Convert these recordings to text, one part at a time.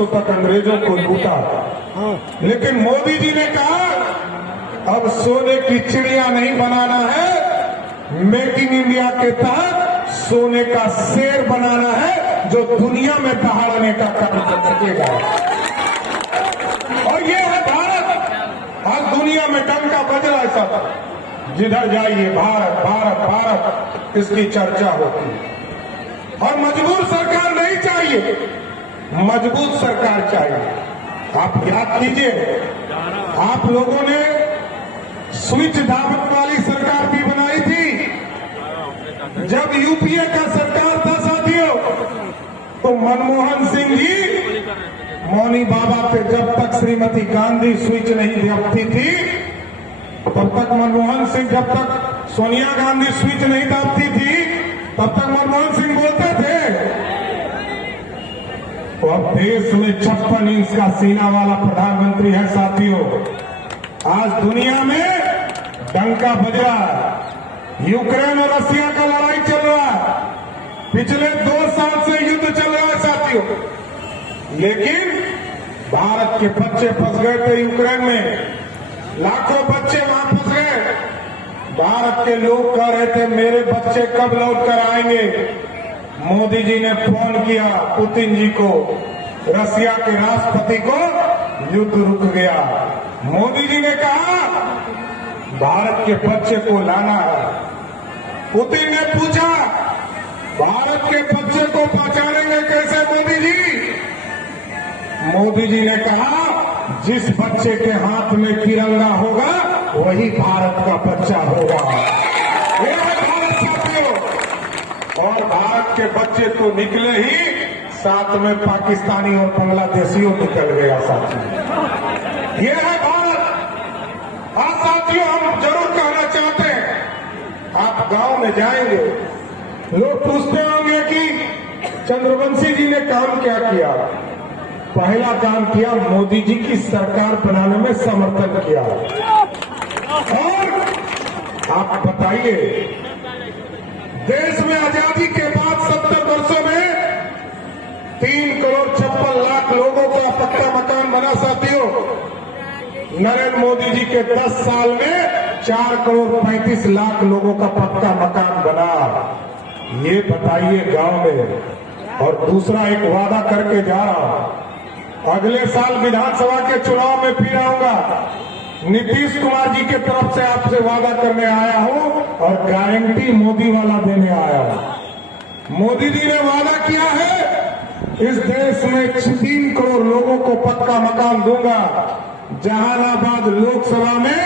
वर्षों तक अंग्रेजों को लूटा, लेकिन मोदी जी ने कहा अब सोने की चिड़िया नहीं बनाना है, मेक इन इंडिया के तहत सोने का शेर बनाना है जो दुनिया में दहाड़ने का काम कर सकेगा। और ये है भारत। आज दुनिया में डंका बज रहा है, सब जिधर जाइए भारत भारत भारत इसकी चर्चा होती है। और मजबूर सरकार नहीं चाहिए, मजबूत सरकार चाहिए। आप याद कीजिए, आप लोगों ने स्विच दावत वाली सरकार भी बनाई थी। जब यूपीए का सरकार था साथियों, तो मनमोहन सिंह जी मौनी बाबा पे जब तक श्रीमती गांधी स्विच नहीं दाबती थी, तब तक मनमोहन सिंह, जब तक सोनिया गांधी स्विच नहीं दाबती थी, तब तक मनमोहन सिंह बोलते थे। तो अब देश में 56 इंच का सीना वाला प्रधानमंत्री है साथियों। आज दुनिया में डंका बज रहा है। यूक्रेन और रशिया का लड़ाई चल रहा है, पिछले 2 साल से युद्ध चल रहा है साथियों। लेकिन भारत के बच्चे फंस गए थे यूक्रेन में, लाखों बच्चे वहां फंस गए। भारत के लोग कह रहे थे मेरे बच्चे कब लौट कर आएंगे। मोदी जी ने फोन किया पुतिन जी को, रसिया के राष्ट्रपति को, युद्ध रुक गया। मोदी जी ने कहा भारत के बच्चे को लाना है। पुतिन ने पूछा भारत के बच्चे को पहचानेंगे कैसे मोदी जी? मोदी जी ने कहा जिस बच्चे के हाथ में तिरंगा होगा वही भारत का बच्चा होगा। ये है भारत साथियों। और भारत के बच्चे तो निकले ही, साथ में पाकिस्तानी और बांग्लादेशियों निकल गया साथियों। ये है भारत। आज साथियों हम जरूर कहना चाहते हैं, आप गांव में जाएंगे, लोग पूछते होंगे कि चंद्रवंशी जी ने काम क्या किया। पहला काम किया, मोदी जी की सरकार बनाने में समर्थन किया। और आप बताइए, देश में आजादी के बाद 70 वर्षों में 3 करोड़ 56 लाख लोगों का पक्का मकान बना साथियों। नरेंद्र मोदी जी के 10 साल में 4 करोड़ 35 लाख लोगों का पक्का मकान बना। ये बताइए गांव में। और दूसरा एक वादा करके जा रहा हूं, अगले साल विधानसभा के चुनाव में फिर आऊंगा। नीतीश कुमार जी के तरफ से आपसे वादा करने आया हूं और गारंटी मोदी वाला देने आया हूं। मोदी जी ने वादा किया है इस देश में 3 करोड़ लोगों को पक्का मकान दूंगा। जहानाबाद लोकसभा में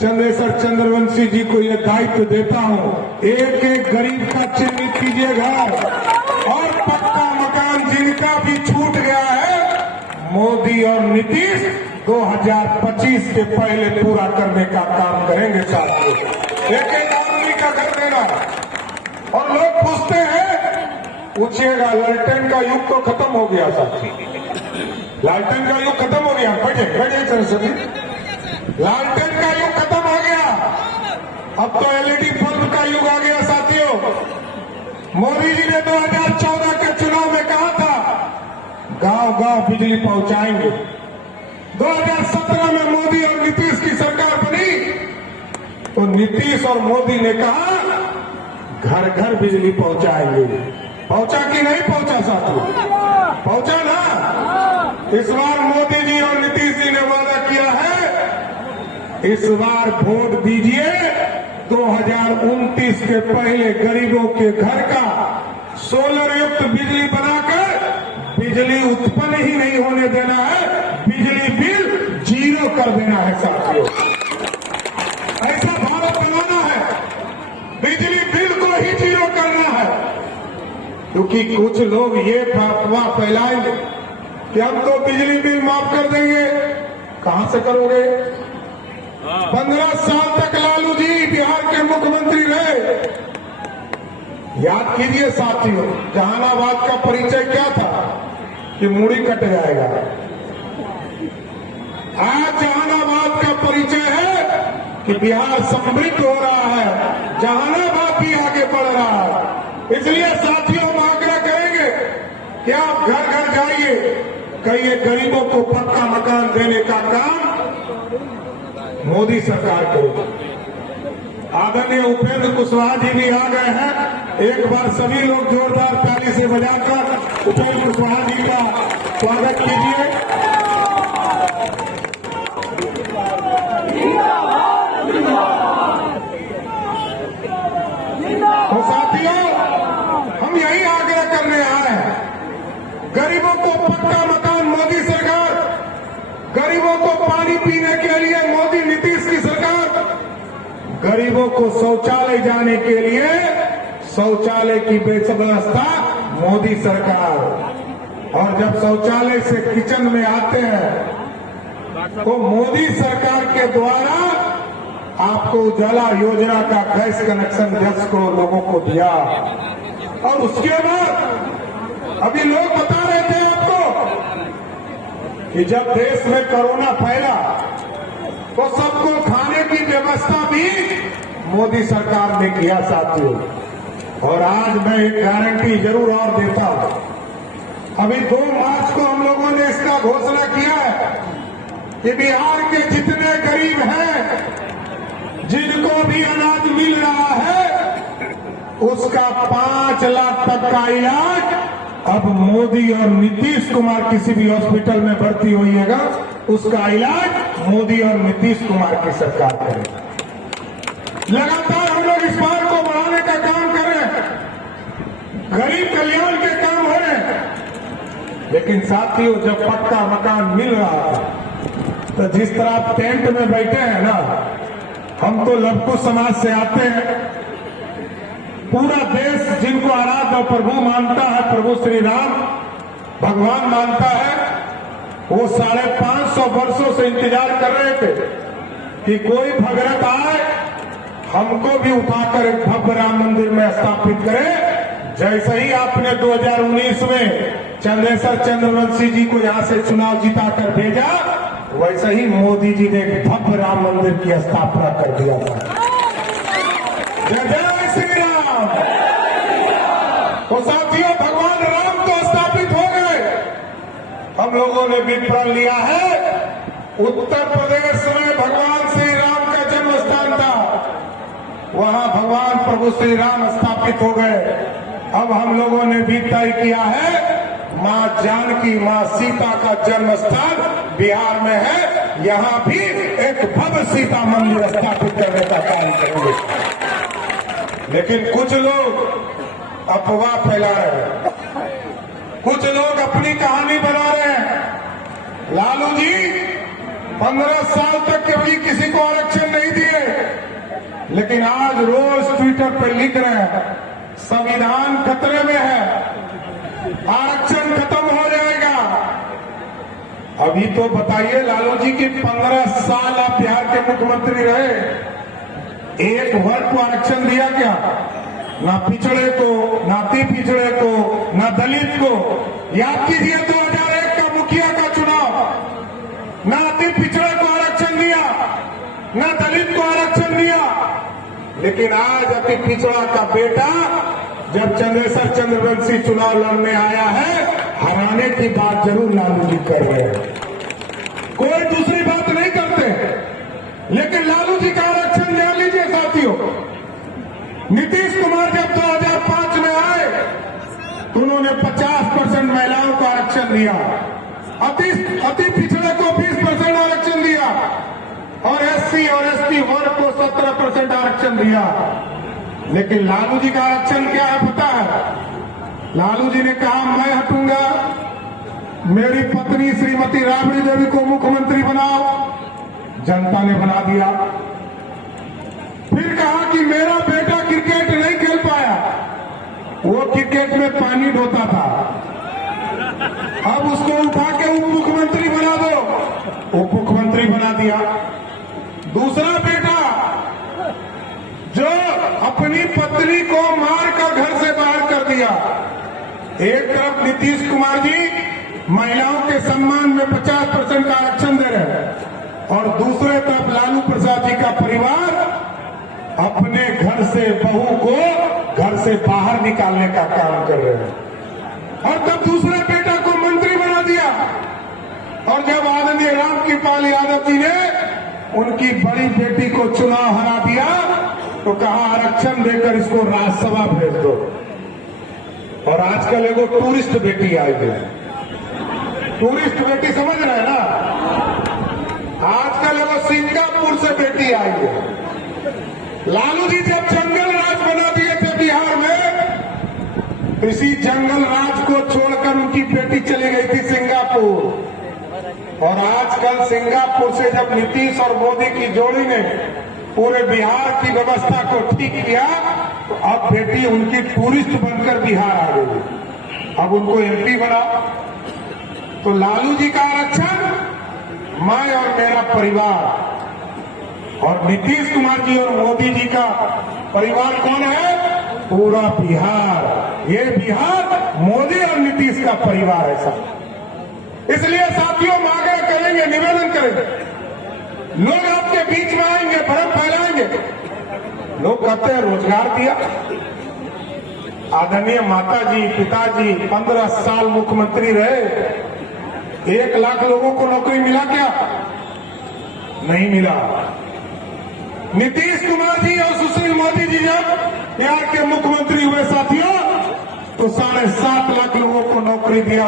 चंद्रेश्वर चंद्रवंशी जी को यह दायित्व देता हूं, एक एक गरीब का चिन्हित कीजिएगा और पक्का मकान जिनका भी छूट गया है मोदी और नीतीश 2025 के पहले पूरा करने का काम करेंगे साथियों। एक एक आदमी का घर देना। और लोग पूछते हैं, पूछिएगा लालटेन का युग तो खत्म हो गया साथी, लालटेन का युग खत्म हो गया। बैठे सभी, लालटेन का युग खत्म हो गया, अब तो एलईडी बल्ब का युग आ गया साथियों। मोदी जी ने 2014 के चुनाव में कहा था गांव गांव बिजली पहुंचाएंगे। 2017 में मोदी और नीतीश की सरकार बनी तो नीतीश और मोदी ने कहा घर घर बिजली पहुंचाएंगे। पहुंचा कि नहीं पहुंचा साथियों? पहुंचा ना। इस बार मोदी जी और नीतीश जी ने वादा किया है, इस बार वोट दीजिए, 2029 के पहले गरीबों के घर का सोलर युक्त बिजली बनाकर बिजली उत्पन्न ही नहीं होने देना है, बिजली बिल 0 कर देना है साथियों। ऐसा भारत बनाना है, बिजली बिल को ही 0 करना है। क्योंकि कुछ लोग ये अफवाह फैलाएंगे कि हम तो बिजली बिल माफ कर देंगे। कहां से करोगे? 15 साल तक लालू जी बिहार के मुख्यमंत्री रहे। याद कीजिए साथियों, जहानाबाद का परिचय क्या था कि मूड़ी कट जाएगा। आज जहानाबाद का परिचय है कि बिहार समृद्ध हो रहा है, जहानाबाद भी आगे बढ़ रहा है। इसलिए साथियों हम आग्रह करेंगे कि आप घर घर जाइए, कई गरीबों को पक्का मकान देने का काम मोदी सरकार करेगी। आदरणीय उपेंद्र कुशवाहा जी भी आ गए हैं। एक बार सभी लोग जोरदार ताली से बजाकर उपेंद्र कुशवाहा जी का स्वागत कीजिए। तो साथियों, हम यही आग्रह करने आए हैं, गरीबों को पक्का मकान मोदी सरकार, गरीबों को पानी पीने के लिए मोदी नीतीश की सरकार, गरीबों को शौचालय जाने के लिए शौचालय की व्यवस्था मोदी सरकार। और जब शौचालय से किचन में आते हैं तो मोदी सरकार के द्वारा आपको उजाला योजना का गैस कनेक्शन 10 करोड़ लोगों को दिया। और उसके बाद अभी लोग बता रहे थे आपको कि जब देश में कोरोना फैला तो सबको खाने की व्यवस्था भी मोदी सरकार ने किया साथियों। और आज मैं एक गारंटी जरूर और देता हूं। अभी 2 मार्च को हम लोगों ने इसका घोषणा किया है कि बिहार के जितने गरीब हैं, जिनको भी अनाज मिल रहा है, उसका 5 लाख तक का इलाज अब मोदी और नीतीश कुमार किसी भी हॉस्पिटल में भर्ती होइएगा, उसका इलाज मोदी और नीतीश कुमार की सरकार करेगी। लगातार हम लोग इस बात को बढ़ाने का काम कर रहे हैं, गरीब कल्याण के काम हो रहे हैं। लेकिन साथियों, जब पक्का मकान मिल रहा था तो जिस तरह आप टेंट में बैठे हैं ना, हम तो लवकुश समाज से आते हैं। पूरा देश जिनको आराध्य और प्रभु मानता है, प्रभु श्री राम भगवान मानता है, वो 550 वर्षों से इंतजार कर रहे थे कि कोई भगरत आए, हमको भी उठाकर एक भव्य राम मंदिर में स्थापित करे। जैसे ही आपने 2019 में चंद्रेश्वर चंद्रवंशी जी को यहां से चुनाव जिताकर भेजा, वैसे ही मोदी जी ने एक भव्य राम मंदिर की स्थापना कर दिया था। जय जय श्री राम। तो साथियों, भगवान राम तो स्थापित हो गए। हम लोगों ने भी प्रण लिया है, उत्तर प्रदेश में भगवान श्री राम का जन्म स्थान था, वहां भगवान प्रभु श्री राम स्थापित हो गए। अब हम लोगों ने भी तय किया है, मां जानकी, मां सीता का जन्म स्थान बिहार में है, यहां भी एक भव्य सीता मंदिर स्थापित करने का कार्य करेंगे। लेकिन कुछ लोग अफवाह फैला रहे हैं, कुछ लोग अपनी कहानी बना रहे हैं। लालू जी 15 साल तक कभी किसी को आरक्षण नहीं दिए, लेकिन आज रोज ट्विटर पर लिख रहे हैं संविधान खतरे में है, आरक्षण खत्म हो जाएगा। अभी तो बताइए लालू जी कि 15 साल आप बिहार के मुख्यमंत्री रहे, एक वर्ग को आरक्षण दिया क्या? ना पिछड़े को, ना अति पिछड़े को, ना दलित को। याद कीजिए 2001 का मुखिया का चुनाव, ना अति पिछड़े को आरक्षण दिया, ना दलित को आरक्षण दिया। लेकिन आज अति पिछड़ा का बेटा जब चंद्रेश्वर चंद्रवंशी चुनाव लड़ने आया है, हराने की बात जरूर लालू जी कर रहे हैं, कोई दूसरी बात नहीं करते। लेकिन लालू जी का आरक्षण जान लीजिए साथियों, नीतीश कुमार जब 2005 में आए तो उन्होंने 50% महिलाओं को आरक्षण दिया, अति पिछड़े को 20% आरक्षण दिया और एससी और एसटी वर्ग को 17% आरक्षण दिया। लेकिन लालू जी का आरक्षण क्या है पता है? लालू जी ने कहा मैं हटूंगा, मेरी पत्नी श्रीमती राबड़ी देवी को मुख्यमंत्री बनाओ, जनता ने बना दिया। फिर कहा कि मेरा बेटा क्रिकेट नहीं खेल पाया, वो क्रिकेट में पानी ढोता था, अब उसको उठा के उप मुख्यमंत्री बना दो, उप मुख्यमंत्री बना दिया। दूसरा बेटा जो अपनी पत्नी को मारकर घर से बाहर कर दिया। एक तरफ नीतीश कुमार जी महिलाओं के सम्मान में 50% का आरक्षण दे रहे हैं और दूसरे तरफ लालू प्रसाद जी का परिवार अपने घर से बहू को घर से बाहर निकालने का काम कर रहे हैं। और तब दूसरे बेटा को मंत्री बना दिया। उनकी बड़ी बेटी को चुनाव हरा दिया तो कहा आरक्षण देकर इसको राज्यसभा भेज दो। और आजकल एगो टूरिस्ट बेटी आई है। टूरिस्ट बेटी समझ रहे हैं ना? आजकल एगो सिंगापुर से बेटी आई है। लालू जी जब जंगल राज बना दिए थे बिहार में, इसी जंगल राज को छोड़कर उनकी बेटी चली गई थी सिंगापुर। और आजकल सिंगापुर से जब नीतीश और मोदी की जोड़ी ने पूरे बिहार की व्यवस्था को ठीक किया तो अब बेटी उनकी टूरिस्ट बनकर बिहार आ गई। अब उनको एमपी बनाओ। तो लालू जी का आरक्षण मैं और मेरा परिवार, और नीतीश कुमार जी और मोदी जी का परिवार कौन है? पूरा बिहार। ये बिहार मोदी और नीतीश का परिवार है सब। इसलिए साथियों हम आग्रह करेंगे, निवेदन करेंगे, लोग आपके बीच में आएंगे, भ्रम फैलाएंगे। लोग कहते हैं रोजगार दिया। आदरणीय माता जी, पिताजी 15 साल मुख्यमंत्री रहे, 1 लाख लोगों को नौकरी मिला क्या? नहीं मिला। नीतीश कुमार जी और सुशील मोदी जी जब बिहार के मुख्यमंत्री हुए साथियों तो 7.5 लाख लोगों को नौकरी दिया।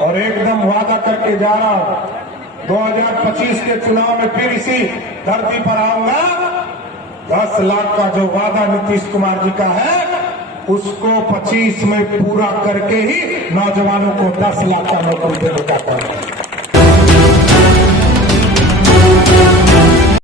और एकदम वादा करके जा रहा हूं, 2025 के चुनाव में फिर इसी धरती पर आऊंगा। 10 लाख का जो वादा नीतीश कुमार जी का है उसको 25 में पूरा करके ही नौजवानों को 10 लाख का नौकरी देने का काम।